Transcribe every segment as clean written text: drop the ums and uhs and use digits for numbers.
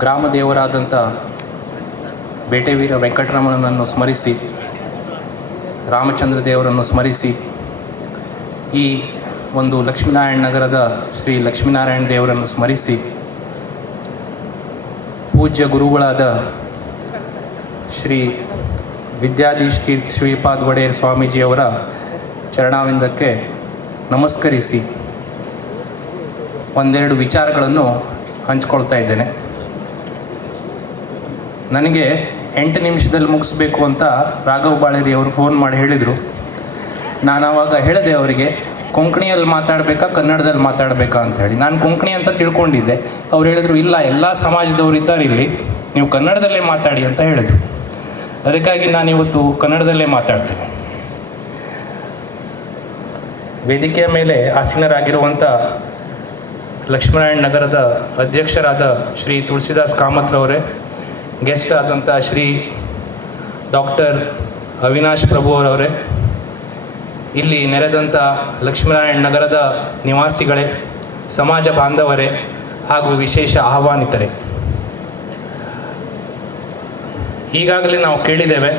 ಗ್ರಾಮ ದೇವರಾದಂಥ ಬೇಟೆವೀರ ವೆಂಕಟರಮಣನನ್ನು ಸ್ಮರಿಸಿ, ರಾಮಚಂದ್ರ ದೇವರನ್ನು ಸ್ಮರಿಸಿ, ಈ ಒಂದು ಲಕ್ಷ್ಮೀನಾರಾಯಣ ನಗರದ ಶ್ರೀ ಲಕ್ಷ್ಮೀನಾರಾಯಣ ದೇವರನ್ನು ಸ್ಮರಿಸಿ, ಪೂಜ್ಯ ಗುರುಗಳಾದ ಶ್ರೀ ವಿದ್ಯಾಧೀಶ್ ತೀರ್ಥ ಶ್ರೀಪಾದ್ ಒಡೆಯರ್ ಸ್ವಾಮೀಜಿಯವರ ಚರಣಾವಿಂದಕ್ಕೆ ನಮಸ್ಕರಿಸಿ ಒಂದೆರಡು ವಿಚಾರಗಳನ್ನು ಹಂಚ್ಕೊಳ್ತಾ ಇದ್ದೇನೆ. ನನಗೆ 8 ನಿಮಿಷದಲ್ಲಿ ಮುಗಿಸ್ಬೇಕು ಅಂತ ರಾಘವ್ ಬಾಳೇರಿ ಅವರು ಫೋನ್ ಮಾಡಿ ಹೇಳಿದರು. ನಾನು ಆವಾಗ ಹೇಳಿದೆ ಅವರಿಗೆ, ಕೊಂಕಣಿಯಲ್ಲಿ ಮಾತಾಡಬೇಕಾ ಕನ್ನಡದಲ್ಲಿ ಮಾತಾಡಬೇಕಾ ಅಂತ ಹೇಳಿ. ನಾನು ಕೊಂಕಣಿ ಅಂತ ತಿಳ್ಕೊಂಡಿದ್ದೆ. ಅವ್ರು ಹೇಳಿದರು, ಇಲ್ಲ, ಎಲ್ಲ ಸಮಾಜದವರು ಇದ್ದಾರೆ ಇಲ್ಲಿ, ನೀವು ಕನ್ನಡದಲ್ಲೇ ಮಾತಾಡಿ ಅಂತ ಹೇಳಿದರು. ಅದಕ್ಕಾಗಿ ನಾನಿವತ್ತು ಕನ್ನಡದಲ್ಲೇ ಮಾತಾಡ್ತೇನೆ. ವೇದಿಕೆಯ ಮೇಲೆ ಆಸೀನರಾಗಿರುವಂಥ ಲಕ್ಷ್ಮೀನಾರಾಯಣ ನಗರದ ಅಧ್ಯಕ್ಷರಾದ ಶ್ರೀ ತುಳಸಿದಾಸ್ ಕಾಮತ್ರವರೇ, ಗೆಸ್ಟ್ ಆದಂಥ ಶ್ರೀ ಡಾಕ್ಟರ್ ಅವಿನಾಶ್ ಪ್ರಭು ಅವರವರೇ, ಇಲ್ಲಿ ನೆರೆದಂಥ ಲಕ್ಷ್ಮೀನಾರಾಯಣ ನಗರದ ನಿವಾಸಿಗಳೇ, ಸಮಾಜ ಬಾಂಧವರೇ ಹಾಗೂ ವಿಶೇಷ ಆಹ್ವಾನಿತರೇ, ಈಗಾಗಲೇ ನಾವು ಕೇಳಿದ್ದೇವೆ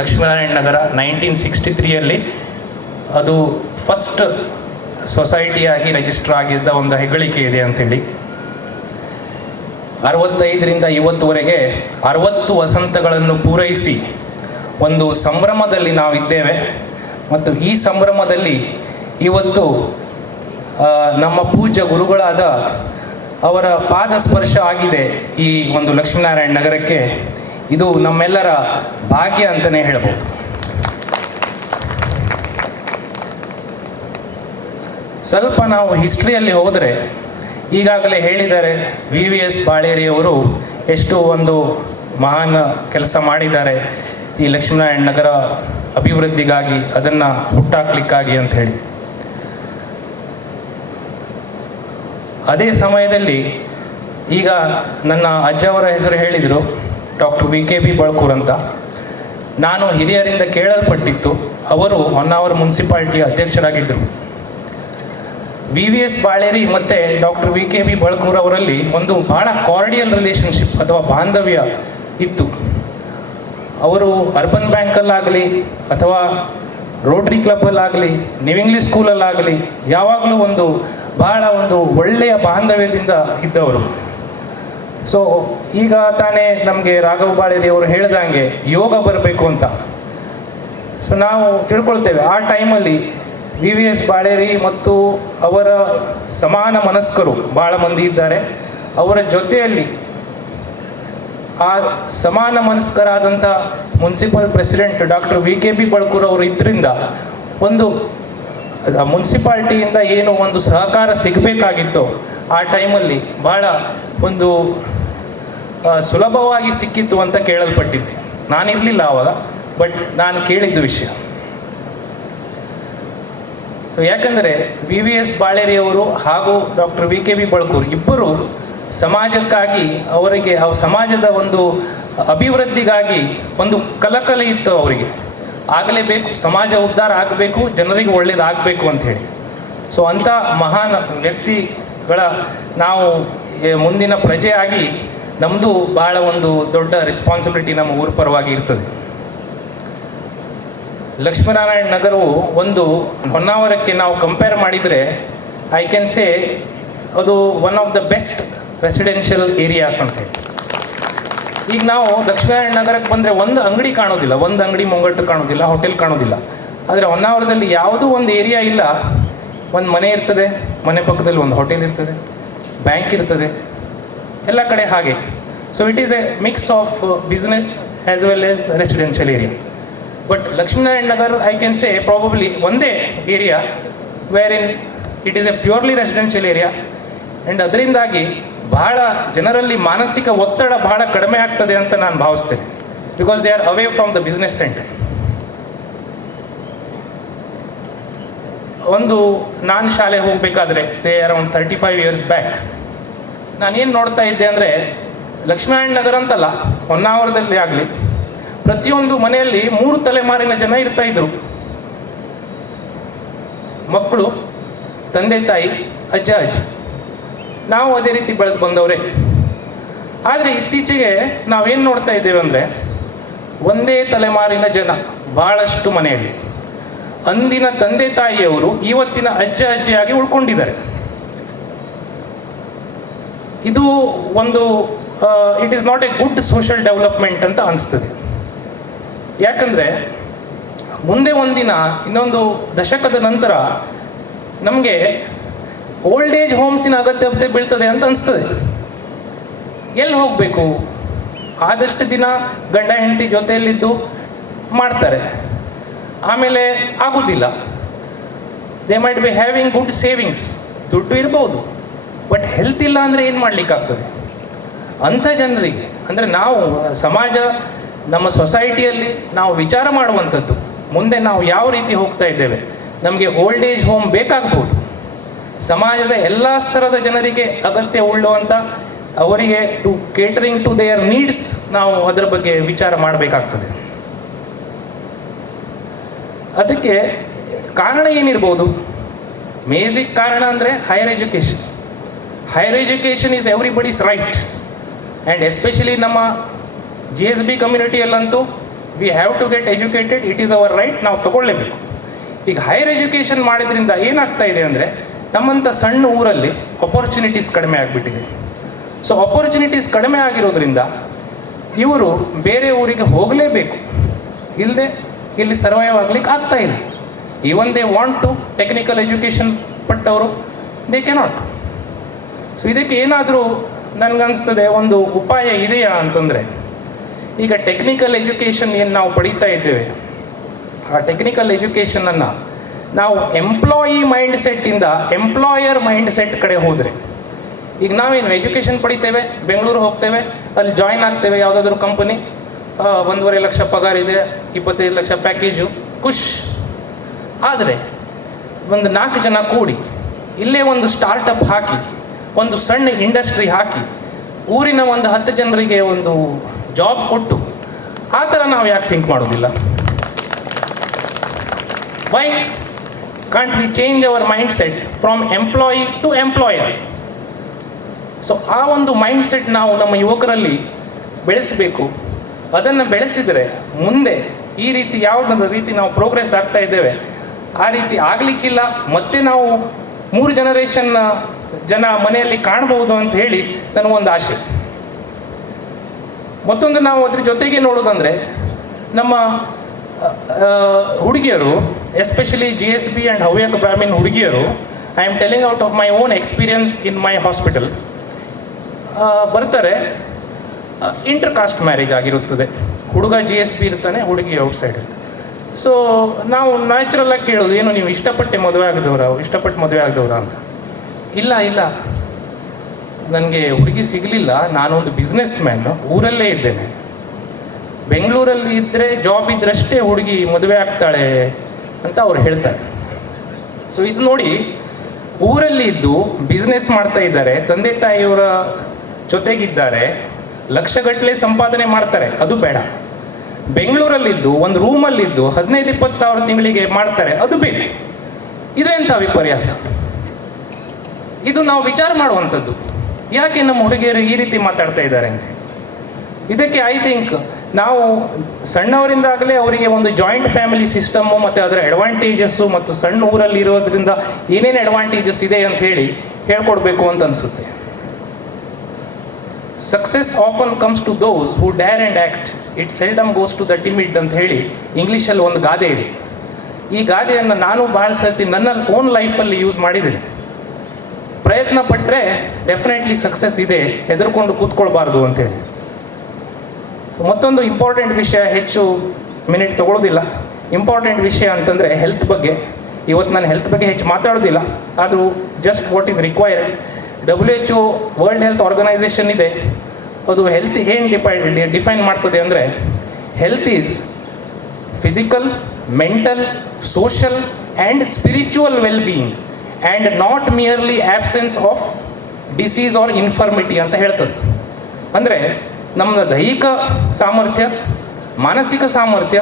ಲಕ್ಷ್ಮೀನಾರಾಯಣ ನಗರ 1963ಯಲ್ಲಿ ಅದು ಫಸ್ಟ್ ಸೊಸೈಟಿಯಾಗಿ ರಿಜಿಸ್ಟರ್ ಆಗಿದ್ದ ಒಂದು ಹೆಗ್ಗಳಿಕೆ ಇದೆ ಅಂಥೇಳಿ. 65ರಿಂದ ಇವತ್ತುವರೆಗೆ 60 ವಸಂತಗಳನ್ನು ಪೂರೈಸಿ ಒಂದು ಸಂಭ್ರಮದಲ್ಲಿ ನಾವಿದ್ದೇವೆ. ಮತ್ತು ಈ ಸಂಭ್ರಮದಲ್ಲಿ ಇವತ್ತು ನಮ್ಮ ಪೂಜ್ಯ ಗುರುಗಳಾದ ಅವರ ಪಾದ ಸ್ಪರ್ಶ ಆಗಿದೆ ಈ ಒಂದು ಲಕ್ಷ್ಮೀನಾರಾಯಣ ನಗರಕ್ಕೆ. ಇದು ನಮ್ಮೆಲ್ಲರ ಭಾಗ್ಯ ಅಂತಲೇ ಹೇಳ್ಬೋದು. ಸ್ವಲ್ಪ ನಾವು ಹಿಸ್ಟ್ರಿಯಲ್ಲಿ ಹೋದರೆ, ಈಗಾಗಲೇ ಹೇಳಿದ್ದಾರೆ VVS ಬಾಳೇರಿಯವರು ಎಷ್ಟು ಒಂದು ಮಹಾನ್ ಕೆಲಸ ಮಾಡಿದ್ದಾರೆ ಈ ಲಕ್ಷ್ಮೀನಾರಾಯಣ ನಗರ ಅಭಿವೃದ್ಧಿಗಾಗಿ, ಅದನ್ನು ಹುಟ್ಟಾಕ್ಲಿಕ್ಕಾಗಿ ಅಂತ ಹೇಳಿ. ಅದೇ ಸಮಯದಲ್ಲಿ ಈಗ ನನ್ನ ಅಜ್ಜವರ ಹೆಸರು ಹೇಳಿದರು, ಡಾಕ್ಟರ್ VKB ಬಳಕೂರ್ ಅಂತ. ನಾನು ಹಿರಿಯರಿಂದ ಕೇಳಲ್ಪಟ್ಟಿತ್ತು, ಅವರು ಹೊನ್ನಾವರ ಮುನ್ಸಿಪಾಲ್ಟಿಯ ಅಧ್ಯಕ್ಷರಾಗಿದ್ದರು. VVS ಬಾಳೇರಿ ಮತ್ತು ಡಾಕ್ಟರ್ VKB ಬಳಕೂರ್ ಅವರಲ್ಲಿ ಒಂದು ಭಾಳ ಕಾರ್ಡಿಯಲ್ ರಿಲೇಷನ್ಶಿಪ್ ಅಥವಾ ಬಾಂಧವ್ಯ ಇತ್ತು. ಅವರು ಅರ್ಬನ್ ಬ್ಯಾಂಕಲ್ಲಾಗಲಿ ಅಥವಾ ರೋಟ್ರಿ ಕ್ಲಬ್ಬಲ್ಲಾಗಲಿ ನ್ಯೂ ಇಂಗ್ಲೀಷ್ ಸ್ಕೂಲಲ್ಲಾಗಲಿ ಯಾವಾಗಲೂ ಭಾಳ ಒಂದು ಒಳ್ಳೆಯ ಬಾಂಧವ್ಯದಿಂದ ಇದ್ದವರು. ಸೊ ಈಗ ತಾನೇ ನಮಗೆ ರಾಘವ್ ಬಾಳೇರಿ ಅವರು ಹೇಳ್ದಂಗೆ ಯೋಗ ಬರಬೇಕು ಅಂತ. ಸೊ ನಾವು ತಿಳ್ಕೊಳ್ತೇವೆ, ಆ ಟೈಮಲ್ಲಿ VVS ಬಾಳೇರಿ ಮತ್ತು ಅವರ ಸಮಾನ ಮನಸ್ಕರು ಭಾಳ ಮಂದಿ ಇದ್ದಾರೆ. ಅವರ ಜೊತೆಯಲ್ಲಿ ಆ ಸಮಾನ ಮನಸ್ಕರಾದಂಥ ಮುನ್ಸಿಪಲ್ ಪ್ರೆಸಿಡೆಂಟ್ ಡಾಕ್ಟರ್ VKB ಬಳಕೂರ್ ಅವರು ಇದರಿಂದ ಒಂದು ಮುನ್ಸಿಪಾಲ್ಟಿಯಿಂದ ಏನು ಒಂದು ಸಹಕಾರ ಸಿಗಬೇಕಾಗಿತ್ತೋ ಆ ಟೈಮಲ್ಲಿ ಭಾಳ ಒಂದು ಸುಲಭವಾಗಿ ಸಿಕ್ಕಿತ್ತು ಅಂತ ಕೇಳಲ್ಪಟ್ಟಿದ್ದೆ. ನಾನಿರಲಿಲ್ಲ ಆವಾಗ, ಬಟ್ ನಾನು ಕೇಳಿದ್ದು ವಿಷಯ. ಯಾಕಂದರೆ VVS ಬಾಳೇರಿಯವರು ಹಾಗೂ ಡಾಕ್ಟರ್ VKB ಬಳಕೂರ್ ಇಬ್ಬರು ಸಮಾಜಕ್ಕಾಗಿ, ಅವರಿಗೆ ಸಮಾಜದ ಒಂದು ಅಭಿವೃದ್ಧಿಗಾಗಿ ಒಂದು ಕಲಕಲೆ ಇತ್ತು. ಅವರಿಗೆ ಆಗಲೇಬೇಕು, ಸಮಾಜ ಉದ್ಧಾರ ಆಗಬೇಕು, ಜನರಿಗೆ ಒಳ್ಳೇದಾಗಬೇಕು ಅಂಥೇಳಿ. ಸೊ ಅಂಥ ಮಹಾನ್ ವ್ಯಕ್ತಿಗಳ ನಾವು ಮುಂದಿನ ಪ್ರಜೆಯಾಗಿ ನಮ್ಮದು ಭಾಳ ಒಂದು ದೊಡ್ಡ ರೆಸ್ಪಾನ್ಸಿಬಿಲಿಟಿ ನಮ್ಮ ಊರ ಪರವಾಗಿ ಇರ್ತದೆ. ಲಕ್ಷ್ಮೀನಾರಾಯಣ ನಗರವು ಒಂದು ಹೊನ್ನಾವರಕ್ಕೆ ನಾವು ಕಂಪೇರ್ ಮಾಡಿದರೆ ಐ ಕ್ಯಾನ್ ಸೇ ಅದು one of the best residential areas ಅಂತೇಳಿ. ಈಗ ನಾವು ಲಕ್ಷ್ಮೀನಾರಾಯಣ ನಗರಕ್ಕೆ ಬಂದರೆ ಒಂದು ಅಂಗಡಿ ಕಾಣೋದಿಲ್ಲ, ಒಂದು ಅಂಗಡಿ ಮುಂಗಟ್ಟು ಕಾಣೋದಿಲ್ಲ, ಹೋಟೆಲ್ ಕಾಣೋದಿಲ್ಲ. ಆದರೆ ಹೊನ್ನಾವರದಲ್ಲಿ ಯಾವುದೂ ಒಂದು ಏರಿಯಾ ಇಲ್ಲ, ಒಂದು ಮನೆ ಇರ್ತದೆ, ಮನೆ ಪಕ್ಕದಲ್ಲಿ ಒಂದು ಹೋಟೆಲ್ ಇರ್ತದೆ, ಬ್ಯಾಂಕ್ ಇರ್ತದೆ, ಎಲ್ಲ ಕಡೆ ಹಾಗೆ. So it is a mix of business as well as residential area. But Lakshminarayana Nagar I can say probably ಒಂದೇ area where in it is a purely residential area. And ಅದರಿಂದಾಗಿ ಬಹಳ ಜನರಲ್ಲಿ ಮಾನಸಿಕ ಒತ್ತಡ ಬಹಳ ಕಡಿಮೆ ಆಗ್ತದೆ ಅಂತ ನಾನು ಭಾವಿಸ್ತೇನೆ. Because they are away from the business centre. ನಾನು ಶಾಲೆ ಹೋಗಬೇಕಾದ್ರೆ ಸೇ ಅರೌಂಡ್ 35 years ಬ್ಯಾಕ್ ನಾನೇನು ನೋಡ್ತಾ ಇದ್ದೆ ಅಂದರೆ, ಲಕ್ಷ್ಮೀನಾರಾಯಣ ನಗರ ಅಂತಲ್ಲ, ಹೊನ್ನಾವರದಲ್ಲಿ ಆಗಲಿ ಪ್ರತಿಯೊಂದು ಮನೆಯಲ್ಲಿ 3 ತಲೆಮಾರಿನ ಜನ ಇರ್ತಾಯಿದ್ರು. ಮಕ್ಕಳು, ತಂದೆ ತಾಯಿ, ಅಜ್ಜ ಅಜ್ಜಿ. ನಾವು ಅದೇ ರೀತಿ ಬೆಳೆದು ಬಂದವರೇ. ಆದರೆ ಇತ್ತೀಚೆಗೆ ನಾವೇನು ನೋಡ್ತಾ ಇದ್ದೇವೆ ಅಂದರೆ, ಒಂದೇ ತಲೆಮಾರಿನ ಜನ ಭಾಳಷ್ಟು ಮನೆಯಲ್ಲಿ ಅಂದಿನ ತಂದೆ ತಾಯಿಯವರು ಇವತ್ತಿನ ಅಜ್ಜ ಅಜ್ಜಿಯಾಗಿ ಉಳ್ಕೊಂಡಿದ್ದಾರೆ. ಇದು ಒಂದು it is not A good social development ಅಂತ ಅನಿಸ್ತದೆ. ಯಾಕಂದರೆ ಮುಂದೆ ಒಂದಿನ ಇನ್ನೊಂದು ದಶಕದ ನಂತರ ನಮಗೆ ಓಲ್ಡ್ ಏಜ್ ಹೋಮ್ಸಿನ ಅಗತ್ಯತೆ ಬೀಳ್ತದೆ ಅಂತ ಅನಿಸ್ತದೆ. ಎಲ್ಲಿ ಹೋಗಬೇಕು? ಆದಷ್ಟು ದಿನ ಗಂಡ ಹೆಂಡತಿ ಜೊತೆಯಲ್ಲಿದ್ದು ಮಾಡ್ತಾರೆ, ಆಮೇಲೆ ಆಗೋದಿಲ್ಲ. They might be having good savings, ದುಡ್ಡು ಇರ್ಬೋದು, ಬಟ್ ಹೆಲ್ತ್ ಇಲ್ಲ ಅಂದರೆ ಏನು ಮಾಡಲಿಕ್ಕಾಗ್ತದೆ? ಅಂಥ ಜನರಿಗೆ ಅಂದರೆ ನಾವು ಸಮಾಜ, ನಮ್ಮ ಸೊಸೈಟಿಯಲ್ಲಿ ನಾವು ವಿಚಾರ ಮಾಡುವಂಥದ್ದು, ಮುಂದೆ ನಾವು ಯಾವ ರೀತಿ ಹೋಗ್ತಾ ಇದ್ದೇವೆ. ನಮಗೆ ಓಲ್ಡ್ ಏಜ್ ಹೋಮ್ ಬೇಕಾಗ್ಬೋದು. ಸಮಾಜದ ಎಲ್ಲ ಸ್ತರದ ಜನರಿಗೆ ಅಗತ್ಯ ಉಳ್ಳುವಂಥ, ಅವರಿಗೆ to catering to their needs, ನಾವು ಅದರ ಬಗ್ಗೆ ವಿಚಾರ ಮಾಡಬೇಕಾಗ್ತದೆ. ಅದಕ್ಕೆ ಕಾರಣ ಏನಿರ್ಬೋದು? ಮೇಜಿಕ್ ಕಾರಣ ಅಂದರೆ higher education. Higher education is everybody's right, and especially ನಮ್ಮ GSB ಕಮ್ಯುನಿಟಿಯಲ್ಲಂತೂ we have to get educated, it is our right, ನಾವು ತಗೊಳ್ಳೇಬೇಕು. ಈಗ ಹೈಯರ್ ಎಜುಕೇಷನ್ ಮಾಡಿದ್ರಿಂದ ಏನಾಗ್ತಾ ಇದೆ ಅಂದರೆ, ನಮ್ಮಂಥ ಸಣ್ಣ ಊರಲ್ಲಿ ಅಪರ್ಚುನಿಟೀಸ್ ಕಡಿಮೆ ಆಗಿಬಿಟ್ಟಿದೆ. ಸೊ ಅಪರ್ಚುನಿಟೀಸ್ ಕಡಿಮೆ ಆಗಿರೋದ್ರಿಂದ ಇವರು ಬೇರೆ ಊರಿಗೆ ಹೋಗಲೇಬೇಕು, ಇಲ್ಲದೆ ಇಲ್ಲಿ ಸರ್ವೈವ್ ಆಗ್ಲಿಕ್ಕೆ ಆಗ್ತಾ ಇಲ್ಲ. Even they want to technical education ಪಟ್ಟವರು ದೇ ಕೆನಾಟ್. ಸೊ ಇದಕ್ಕೆ ಏನಾದರೂ ನನಗನ್ನಿಸ್ತದೆ ಒಂದು ಉಪಾಯ ಇದೆಯಾ ಅಂತಂದರೆ, ಈಗ ಟೆಕ್ನಿಕಲ್ ಎಜುಕೇಷನ್ ಏನು ನಾವು ಪಡೀತಾ ಇದ್ದೇವೆ, ಆ ಟೆಕ್ನಿಕಲ್ ಎಜುಕೇಷನನ್ನು ನಾವು ಎಂಪ್ಲಾಯಿ ಮೈಂಡ್ ಸೆಟ್ಟಿಂದ ಎಂಪ್ಲಾಯರ್ ಮೈಂಡ್ ಸೆಟ್ ಕಡೆ ಹೋದರೆ, ಈಗ ನಾವೇನು ಎಜುಕೇಷನ್ ಪಡಿತೇವೆ, ಬೆಂಗಳೂರು ಹೋಗ್ತೇವೆ, ಅಲ್ಲಿ ಜಾಯ್ನ್ ಆಗ್ತೇವೆ ಯಾವುದಾದ್ರೂ ಕಂಪನಿ, 1.5 ಲಕ್ಷ ಪಗಾರ ಇದೆ, 25 ಲಕ್ಷ ಪ್ಯಾಕೇಜು, ಖುಷ್. ಆದರೆ ಒಂದು 4 ಜನ ಕೂಡಿ ಇಲ್ಲೇ ಒಂದು ಸ್ಟಾರ್ಟಪ್ ಹಾಕಿ, ಒಂದು ಸಣ್ಣ ಇಂಡಸ್ಟ್ರಿ ಹಾಕಿ, ಊರಿನ ಒಂದು 10 ಜನರಿಗೆ ಒಂದು ಜಾಬ್ ಕೊಟ್ಟು, ಆ ಥರ ನಾವು ಯಾಕೆ ಥಿಂಕ್ ಮಾಡೋದಿಲ್ಲ? Why can't we change our mindset from employee to employer? So ಆ ಒಂದು ಮೈಂಡ್ ಸೆಟ್ ನಾವು ನಮ್ಮ ಯುವಕರಲ್ಲಿ ಬೆಳೆಸಬೇಕು. ಅದನ್ನು ಬೆಳೆಸಿದರೆ ಮುಂದೆ ಈ ರೀತಿ ಯಾವುದೊಂದು ರೀತಿ ನಾವು ಪ್ರೋಗ್ರೆಸ್ ಆಗ್ತಾ ಇದ್ದೇವೆ ಆ ರೀತಿ ಆಗಲಿಕ್ಕಿಲ್ಲ. ಮತ್ತೆ ನಾವು 3 ಜನರೇಷನ್ ಜನ ಮನೆಯಲ್ಲಿ ಕಾಣ್ಬೋದು ಅಂತ ಹೇಳಿ ನನಗೊಂದು ಆಸೆ. ಮತ್ತೊಂದು ನಾವು ಅದ್ರ ಜೊತೆಗೆ ನೋಡೋದಂದರೆ, ನಮ್ಮ ಹುಡುಗಿಯರು, especially GSB and Havyaka Brahmin ಹುಡುಗಿಯರು, I am telling out of my own experience in my hospital, ಬರ್ತಾರೆ, ಇಂಟರ್ ಕಾಸ್ಟ್ ಮ್ಯಾರೇಜ್ ಆಗಿರುತ್ತದೆ. ಹುಡುಗ GSB ಇರ್ತಾನೆ, ಹುಡುಗಿ ಔಟ್ಸೈಡ್ ಇರ್ತಾರೆ. ಸೊ ನಾವು ನ್ಯಾಚುರಲಾಗಿ ಕೇಳೋದು, ಏನು ನೀವು ಇಷ್ಟಪಟ್ಟು ಮದುವೆ ಆಗದವ್ರ ಅಂತ. ಇಲ್ಲ, ನನಗೆ ಹುಡುಗಿ ಸಿಗಲಿಲ್ಲ, ನಾನೊಂದು ಬಿಸ್ನೆಸ್ ಮ್ಯಾನು, ಊರಲ್ಲೇ ಇದ್ದೇನೆ, ಬೆಂಗಳೂರಲ್ಲಿ ಇದ್ದರೆ ಜಾಬ್ ಇದ್ದರಷ್ಟೇ ಹುಡುಗಿ ಮದುವೆ ಆಗ್ತಾಳೆ ಅಂತ ಅವ್ರು ಹೇಳ್ತಾರೆ. ಸೊ ಇದು ನೋಡಿ, ಊರಲ್ಲಿ ಇದ್ದು ಬಿಸ್ನೆಸ್ ಮಾಡ್ತಾ ಇದ್ದಾರೆ, ತಂದೆ ತಾಯಿಯವರ ಜೊತೆಗಿದ್ದಾರೆ, ಲಕ್ಷಗಟ್ಟಲೆ ಸಂಪಾದನೆ ಮಾಡ್ತಾರೆ, ಅದು ಬೇಡ. ಬೆಂಗಳೂರಲ್ಲಿದ್ದು ಒಂದು ರೂಮಲ್ಲಿದ್ದು 15-20 ಸಾವಿರ ತಿಂಗಳಿಗೆ ಮಾಡ್ತಾರೆ, ಅದು ಬೇಕು. ಇದೆಂಥ ವಿಪರ್ಯಾಸ? ಇದು ನಾವು ವಿಚಾರ ಮಾಡುವಂಥದ್ದು. ಯಾಕೆ ನಮ್ಮ ಹುಡುಗಿಯರು ಈ ರೀತಿ ಮಾತಾಡ್ತಾ ಇದ್ದಾರೆ ಅಂತ. ಇದಕ್ಕೆ ಐ ಥಿಂಕ್ ನಾವು ಸಣ್ಣವರಿಂದಾಗಲೇ ಅವರಿಗೆ ಒಂದು ಜಾಯಿಂಟ್ ಫ್ಯಾಮಿಲಿ ಸಿಸ್ಟಮ್ಮು ಮತ್ತು ಅದರ ಅಡ್ವಾಂಟೇಜಸ್ಸು ಮತ್ತು ಸಣ್ಣ ಊರಲ್ಲಿ ಇರೋದ್ರಿಂದ ಏನೇನು ಅಡ್ವಾಂಟೇಜಸ್ ಇದೆ ಅಂತ ಹೇಳಿ ಹೇಳ್ಕೊಡ್ಬೇಕು ಅಂತ ಅನಿಸುತ್ತೆ. Success often comes to those who dare and act, it seldom goes to the timid ಅಂತ ಹೇಳಿ ಇಂಗ್ಲೀಷಲ್ಲಿ ಒಂದು ಗಾದೆ ಇದೆ. ಈ ಗಾದೆಯನ್ನು ನಾನು ಭಾಳ ಸರ್ತಿ ನನ್ನ ಓನ್ ಲೈಫಲ್ಲಿ ಯೂಸ್ ಮಾಡಿದ್ದೀನಿ. ಪ್ರಯತ್ನ ಪಟ್ಟರೆ ಡೆಫಿನೆಟ್ಲಿ ಸಕ್ಸಸ್ ಇದೆ, ಹೆದರ್ಕೊಂಡು ಕೂತ್ಕೊಳ್ಬಾರ್ದು ಅಂತೇಳಿ. ಮತ್ತೊಂದು ಇಂಪಾರ್ಟೆಂಟ್ ವಿಷಯ, ಹೆಚ್ಚು ಮಿನಿಟ್ ತೊಗೊಳ್ಳೋದಿಲ್ಲ, ಇಂಪಾರ್ಟೆಂಟ್ ವಿಷಯ ಅಂತಂದರೆ ಹೆಲ್ತ್ ಬಗ್ಗೆ. ಇವತ್ತು ನಾನು ಹೆಲ್ತ್ ಬಗ್ಗೆ ಹೆಚ್ಚು ಮಾತಾಡೋದಿಲ್ಲ, ಆದರೂ just what is required. WHO world health organisation ಇದೆ, ಅದು ಹೆಲ್ತ್ ಏನು ಡಿಫೈನ್ ಮಾಡ್ತದೆ ಅಂದರೆ, health is physical, mental, social and spiritual well being and not merely absence of disease or infirmity ಅಂತ ಹೇಳ್ತದೆ. ಅಂದರೆ ನಮ್ಮ ದೈಹಿಕ ಸಾಮರ್ಥ್ಯ, ಮಾನಸಿಕ ಸಾಮರ್ಥ್ಯ,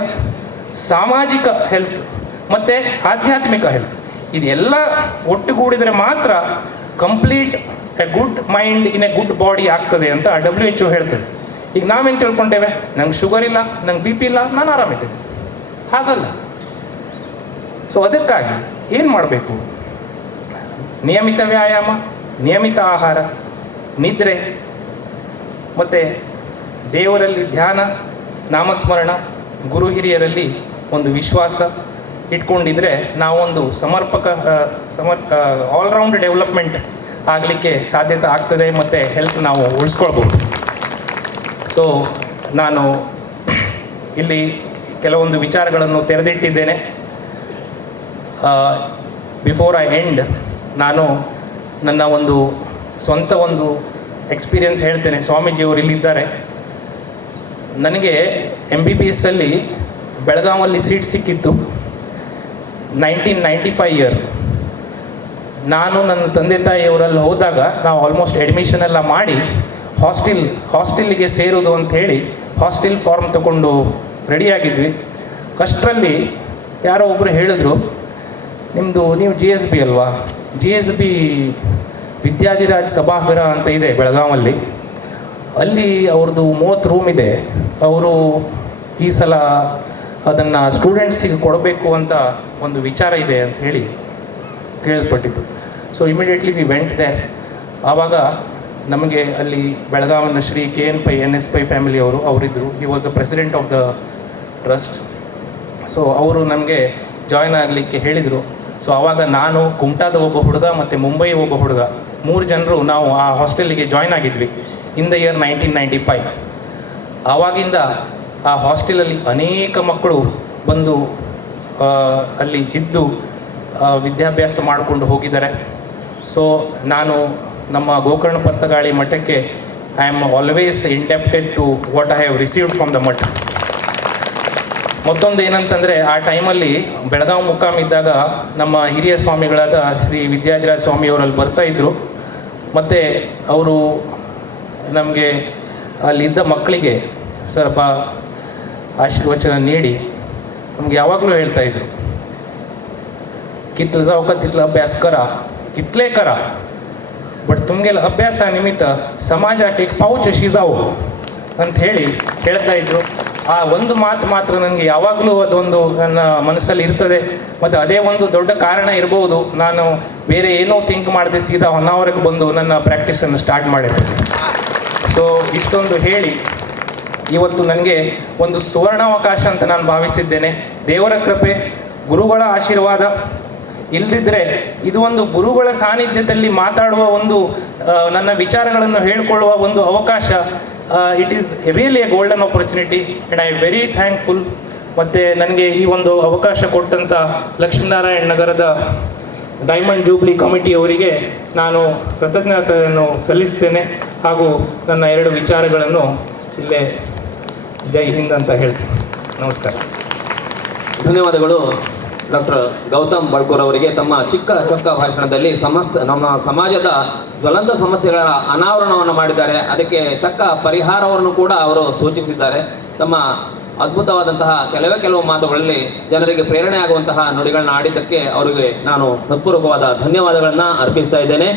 ಸಾಮಾಜಿಕ ಹೆಲ್ತ್ ಮತ್ತು ಆಧ್ಯಾತ್ಮಿಕ ಹೆಲ್ತ್, ಇದೆಲ್ಲ ಒಟ್ಟುಗೂಡಿದರೆ ಮಾತ್ರ complete A good mind in a good body ಆಗ್ತದೆ ಅಂತ WHO ಹೇಳ್ತದೆ. ಈಗ ನಾವೇನು ತಿಳ್ಕೊಂಡೇವೆ, ನಂಗೆ ಶುಗರ್ ಇಲ್ಲ, ನಂಗೆ BP ಇಲ್ಲ, ನಾನು ಆರಾಮಿದ್ದೇನೆ. ಹಾಗಲ್ಲ. ಸೊ ಅದಕ್ಕಾಗಿ ಏನು ಮಾಡಬೇಕು? ನಿಯಮಿತ ವ್ಯಾಯಾಮ, ನಿಯಮಿತ ಆಹಾರ, ನಿದ್ರೆ, ಮತ್ತು ದೇವರಲ್ಲಿ ಧ್ಯಾನ, ನಾಮಸ್ಮರಣ, ಗುರು ಹಿರಿಯರಲ್ಲಿ ಒಂದು ವಿಶ್ವಾಸ ಇಟ್ಕೊಂಡಿದ್ರೆ ನಾವೊಂದು ಆಲ್ರೌಂಡ್ ಡೆವಲಪ್ಮೆಂಟ್ ಆಗಲಿಕ್ಕೆ ಸಾಧ್ಯತೆ ಆಗ್ತದೆ ಮತ್ತು ಹೆಲ್ತ್ ನಾವು ಉಳಿಸ್ಕೊಳ್ಬೋದು. ಸೊ ನಾನು ಇಲ್ಲಿ ಕೆಲವೊಂದು ವಿಚಾರಗಳನ್ನು ತೆರೆದಿಟ್ಟಿದ್ದೇನೆ. ಬಿಫೋರ್ ಐ ಎಂಡ್ ನಾನು ನನ್ನ ಸ್ವಂತ ಎಕ್ಸ್ಪೀರಿಯನ್ಸ್ ಹೇಳ್ತೇನೆ. ಸ್ವಾಮೀಜಿಯವರು ಇಲ್ಲಿದ್ದಾರೆ. ನನಗೆ MBBS ಅಲ್ಲಿ ಬೆಳಗಾವಲ್ಲಿ ಸೀಟ್ ಸಿಕ್ಕಿತ್ತು 1995 ಇಯರ್. ನಾನು ನನ್ನ ತಂದೆ ತಾಯಿಯವರಲ್ಲಿ ಹೋದಾಗ ನಾವು ಆಲ್ಮೋಸ್ಟ್ ಅಡ್ಮಿಷನ್ ಎಲ್ಲ ಮಾಡಿ ಹಾಸ್ಟೆಲ್ಲಿಗೆ ಸೇರೋದು ಅಂಥೇಳಿ ಹಾಸ್ಟೆಲ್ ಫಾರ್ಮ್ ತಗೊಂಡು ರೆಡಿಯಾಗಿದ್ವಿ. ಅಷ್ಟರಲ್ಲಿ ಯಾರೋ ಒಬ್ಬರು ಹೇಳಿದ್ರು, ನೀವು GSB ಅಲ್ವಾ, GSB ವಿದ್ಯಾಧಿರಾಜ್ ಸಭಾಗೃಹ ಅಂತ ಇದೆ ಬೆಳಗಾವಲ್ಲಿ, ಅಲ್ಲಿ ಅವ್ರದ್ದು 30 ರೂಮ್ ಇದೆ, ಅವರು ಈ ಸಲ ಅದನ್ನು ಸ್ಟೂಡೆಂಟ್ಸಿಗೆ ಕೊಡಬೇಕು ಅಂತ ಒಂದು ವಿಚಾರ ಇದೆ ಅಂತ ಹೇಳಿ ಕೇಳಿಸ್ಪಟ್ಟಿತ್ತು. So immediately we went there. ಆವಾಗ ನಮಗೆ ಅಲ್ಲಿ ಬೆಳಗಾವಿನ ಶ್ರೀ KN ಪೈ NS ಪೈ ಅವರಿದ್ದರು. He was the president of the trust. So ಅವರು ನಮಗೆ ಜಾಯ್ನ್ ಆಗಲಿಕ್ಕೆ ಹೇಳಿದರು. ಸೊ ಆವಾಗ ನಾನು, ಕುಮಟಾದ ಒಬ್ಬ ಹುಡುಗ ಮತ್ತು ಮುಂಬೈ ಒಬ್ಬ ಹುಡುಗ, 3 ಜನರು ನಾವು ಆ ಹಾಸ್ಟೆಲಿಗೆ ಜಾಯ್ನ್ ಆಗಿದ್ವಿ ಇನ್ ದ ಇಯರ್ 1995. ಆವಾಗಿಂದ ಆ ಹಾಸ್ಟೆಲಲ್ಲಿ ಅನೇಕ ಮಕ್ಕಳು ಬಂದು ಅಲ್ಲಿ ಇದ್ದು ವಿದ್ಯಾಭ್ಯಾಸ ಮಾಡಿಕೊಂಡು ಹೋಗಿದ್ದಾರೆ. ಸೊ ನಾನು ನಮ್ಮ ಗೋಕರ್ಣ ಪರ್ತಗಾಳಿ ಮಠಕ್ಕೆ I am always indebted to what I have received from the math. ಮತ್ತೊಂದು ಏನಂತಂದರೆ, ಆ ಟೈಮಲ್ಲಿ ಬೆಳಗಾವಿ ಮುಕ್ಕಾಮ್ ಇದ್ದಾಗ ನಮ್ಮ ಹಿರಿಯ ಸ್ವಾಮಿಗಳಾದ ಶ್ರೀ ವಿದ್ಯಾಧಿರಾಜ ಸ್ವಾಮಿಯವರಲ್ಲಿ ಬರ್ತಾಯಿದ್ರು. ಮತ್ತು ಅವರು ನಮಗೆ ಅಲ್ಲಿದ್ದ ಮಕ್ಕಳಿಗೆ ಸ್ವಲ್ಪ ಆಶೀರ್ವಚನ ನೀಡಿ ನಮ್ಗೆ ಯಾವಾಗಲೂ ಹೇಳ್ತಾಯಿದ್ರು, कितलं जाऊ का तिथलं अभ्यास करा, कितले करा, ಬಟ್ ತುಮಗೆಲ್ಲ ಅಭ್ಯಾಸ ನಿಮಿತ್ತ ಸಮಾಜಕ್ಕೆ ಪಾವುಚ ಶಿಜಾವು ಅಂತ ಹೇಳ್ತಾ ಇದ್ರು. ಆ ಒಂದು ಮಾತು ಮಾತ್ರ ನನಗೆ ಯಾವಾಗಲೂ ಅದೊಂದು ನನ್ನ ಮನಸ್ಸಲ್ಲಿ ಇರ್ತದೆ. ಮತ್ತು ಅದೇ ಒಂದು ದೊಡ್ಡ ಕಾರಣ ಇರ್ಬೋದು, ನಾನು ಬೇರೆ ಏನೋ ಥಿಂಕ್ ಮಾಡದೆ ಸೀದಾ ಹೊನ್ನಾವರಕ್ಕೆ ಬಂದು ನನ್ನ ಪ್ರಾಕ್ಟೀಸನ್ನು ಸ್ಟಾರ್ಟ್ ಮಾಡಿರ್ತೀನಿ. ಸೊ ಇಷ್ಟೊಂದು ಹೇಳಿ ಇವತ್ತು ನನಗೆ ಒಂದು ಸುವರ್ಣಾವಕಾಶ ಅಂತ ನಾನು ಭಾವಿಸಿದ್ದೇನೆ. ದೇವರ ಕೃಪೆ, ಗುರುಗಳ ಆಶೀರ್ವಾದ ಇಲ್ಲದಿದ್ದರೆ ಇದು ಒಂದು ಗುರುಗಳ ಸಾನ್ನಿಧ್ಯದಲ್ಲಿ ಮಾತಾಡುವ ನನ್ನ ವಿಚಾರಗಳನ್ನು ಹೇಳಿಕೊಳ್ಳುವ ಒಂದು ಅವಕಾಶ. It is really A golden opportunity and I am very thankful. ಮತ್ತು ನನಗೆ ಈ ಒಂದು ಅವಕಾಶ ಕೊಟ್ಟಂಥ ಲಕ್ಷ್ಮೀನಾರಾಯಣ ನಗರದ ಡೈಮಂಡ್ ಜೂಬ್ಲಿ ಕಮಿಟಿಯವರಿಗೆ ನಾನು ಕೃತಜ್ಞತೆಯನ್ನು ಸಲ್ಲಿಸ್ತೇನೆ. ಹಾಗೂ ನನ್ನ 2 ವಿಚಾರಗಳನ್ನು ಇಲ್ಲೇ ಜೈ ಹಿಂದ್ ಅಂತ ಹೇಳ್ತೀನಿ. ನಮಸ್ಕಾರ. ಧನ್ಯವಾದಗಳು ಡಾಕ್ಟರ್ ಗೌತಮ್ ಬಳ್ಕೂರ್ ಅವರಿಗೆ. ತಮ್ಮ ಚಿಕ್ಕ ಭಾಷಣದಲ್ಲಿ ನಮ್ಮ ಸಮಾಜದ ಜ್ವಲಂತ ಸಮಸ್ಯೆಗಳ ಅನಾವರಣವನ್ನು ಮಾಡಿದ್ದಾರೆ. ಅದಕ್ಕೆ ತಕ್ಕ ಪರಿಹಾರವನ್ನು ಕೂಡ ಅವರು ಸೂಚಿಸಿದ್ದಾರೆ. ತಮ್ಮ ಅದ್ಭುತವಾದಂತಹ ಕೆಲವು ಮಾತುಗಳಲ್ಲಿ ಜನರಿಗೆ ಪ್ರೇರಣೆ ಆಗುವಂತಹ ನುಡಿಗಳನ್ನ ಆಡಿದ್ದಕ್ಕೆ ಅವರಿಗೆ ನಾನು ಹೃತ್ಪೂರ್ವಕವಾದ ಧನ್ಯವಾದಗಳನ್ನು ಅರ್ಪಿಸ್ತಾ ಇದ್ದೇನೆ.